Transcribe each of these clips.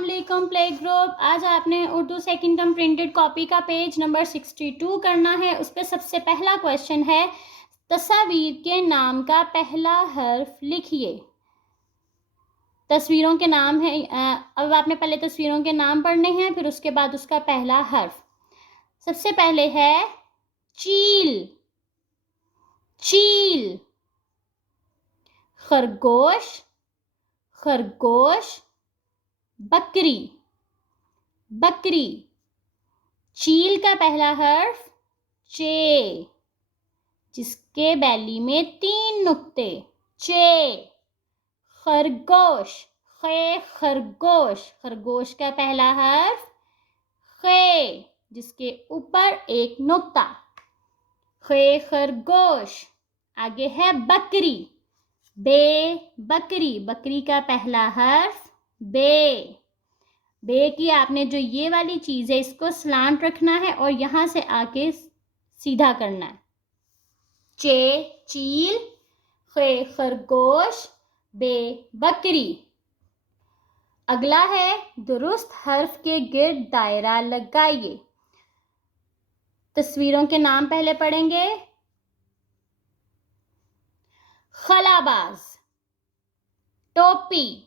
अस्सलाम वालेकुम play group. आज आपने Urdu second term printed copy का पेज नंबर 62 करना है। उस पर सबसे पहला क्वेश्चन है, तस्वीर के नाम का पहला हर्फ लिखिए। तस्वीरों के नाम है, अब आपने पहले तस्वीरों के नाम पढ़ने हैं, फिर उसके बाद उसका पहला हर्फ। सबसे पहले है चील, चील। खरगोश, खरगोश। बकरी, बकरी। चील का पहला हर्फ चे, जिसके बैली में 3 नुक्ते, चे। खरगोश, खे, खरगोश। खरगोश का पहला हर्फ खे, जिसके ऊपर 1 नुक्ता, खे, खरगोश। आगे है बकरी, बे, बकरी। बकरी का पहला हर्फ बे। बे की आपने जो ये वाली चीज़ है इसको स्लांट रखना है और यहाँ से आके सीधा करना है। चे, चील। खे, खरगोश। बे, बकरी। अगला है दुरुस्त हर्फ के गिर्द दायरा लगाइए। तस्वीरों के नाम पहले पढ़ेंगे। खलाबाज, टोपी,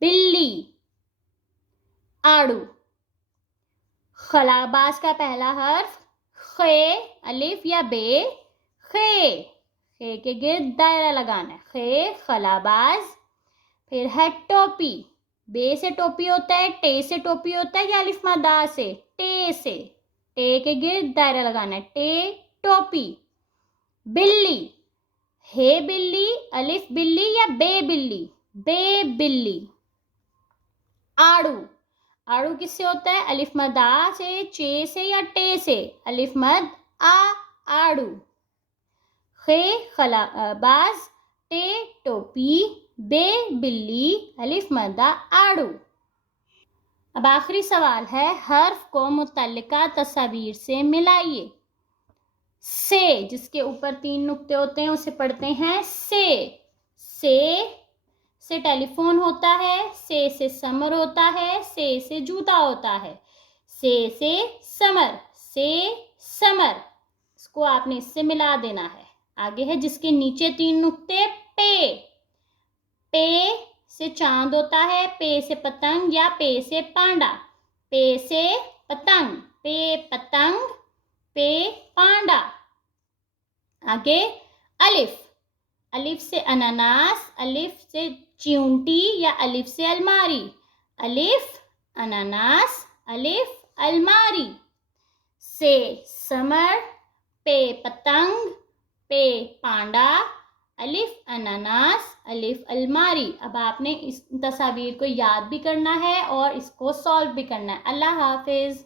बिल्ली, आड़ू। खलाबाज का पहला हर्फ खे, अलिफ या बे, खे। खे के गिर्द दायरा लगाना है, खे, खलाबाज। फिर है टोपी, बे से टोपी होता है, टे से टोपी होता है या अलिफ मदा से, टे से। टे के गिर्द दायरा लगाना है, टे, टोपी। बिल्ली, हे बिल्ली, अलिफ बिल्ली या बे बिल्ली, बे बिल्ली। आड़ू, आड़ू किससे होता है, अलिफ मद आ से, चे से या टे से, अलिफ मद आ, आड़ू। खे, खलाबाज। टे, टोपी। बे, बिल्ली, अलिफ मद आ, आड़ू। अब आखिरी सवाल है, हर्फ को मुतल्लिका तस्वीर से मिलाइए। से, जिसके ऊपर 3 नुक्ते होते हैं उसे पढ़ते हैं से। से टेलीफोन होता है, से समर होता है, से जूता होता है, से समर, से समर। इसको आपने इससे मिला देना है। आगे है जिसके नीचे 3 नुक्ते, पे। पे से चांद होता है, पे से पतंग या पे से पांडा, पे से पतंग, पे पतंग, पे पांडा। आगे अलिफ, अलिफ से अनानास, अलिफ से चिऊंटी या अलिफ से अलमारी, अलिफ, अनानास, अलिफ, अलमारी। से समर, पे पतंग, पे पांडा, अलिफ अनानास, अलिफ अलमारी। अब आपने इस तस्वीर को याद भी करना है और इसको सॉल्व भी करना है। अल्लाह हाफिज।